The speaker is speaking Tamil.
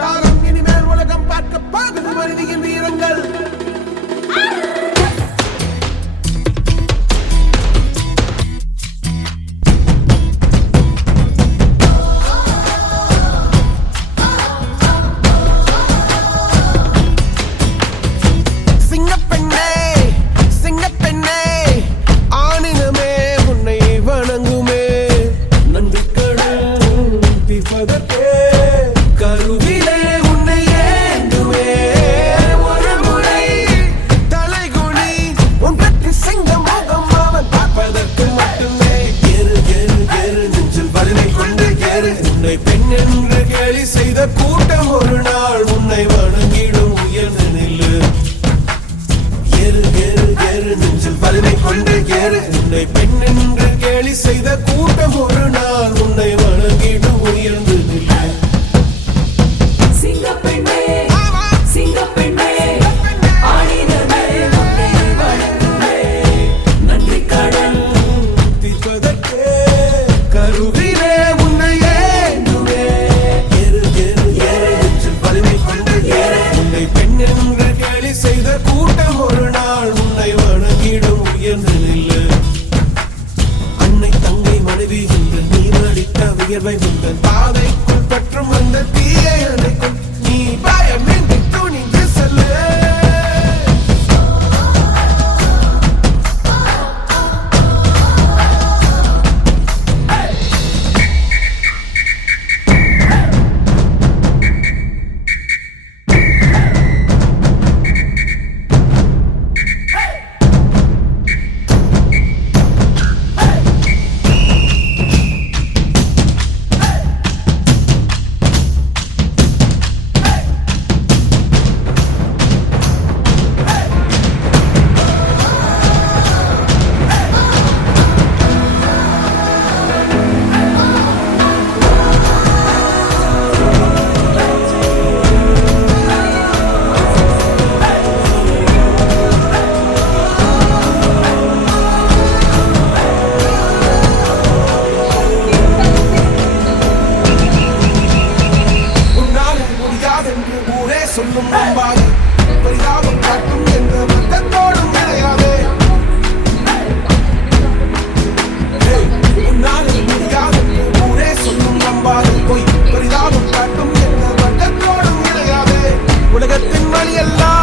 காலம் இனிமேல் உலகம் பார்க்க பாகுது மனிதியின் வீரங்கள். உன்னை பெண் என்று கேலி செய்த கூட்டம் ஒரு நாள் உன்னை வணங்கிடும் உயர்ந்து நில்லு. ஏறு ஏறு ஏறு நெஞ்சில் வலிமை கொண்டு ஏறு. உன்னை பெண் என்று கேலி செய்த கூட்டம் ஒரு நாள் உன்னை வணங்கிடும் உயர்ந்து நில்லு. சிங்கப்பெண்ணே சிங்கப்பெண்ணே ஆடினமே உன்னை வணங்குமே. நன்றி கடன் தீர்ப்பதற்கே கருவிலே உன்னை ஏந்துமே. ஏறு ஏறு ஏறு நெஞ்சில் வலிமை கொண்டு ஏறு. உன்னை பெண் என்று கேலி செய்த கூட்டம் ஒரு நாள் உன்னை வணங்கிடும் உயர்ந்து நில்லு. அன்னை தங்கை மனைவி என்று நீ நடித்த வியர்வை உங்கள் பாதைக்குள் பற்றும் அந்த தீயை அணைக்கும். நீ பயமின்றி துணிந்து செல்லு. சொல்லும் நம்பாது பரிதாபம் காட்டும் என்ற மத்தத்தோடும் கிடையாது. உன்னாலே முடியாது ஊரே சொல்லும் நம்பாது பொய் பரிதாபம் காட்டும் என்ற மத்தத்தோடும் கிடையாது. உலகத்தின் வழி எல்லாம்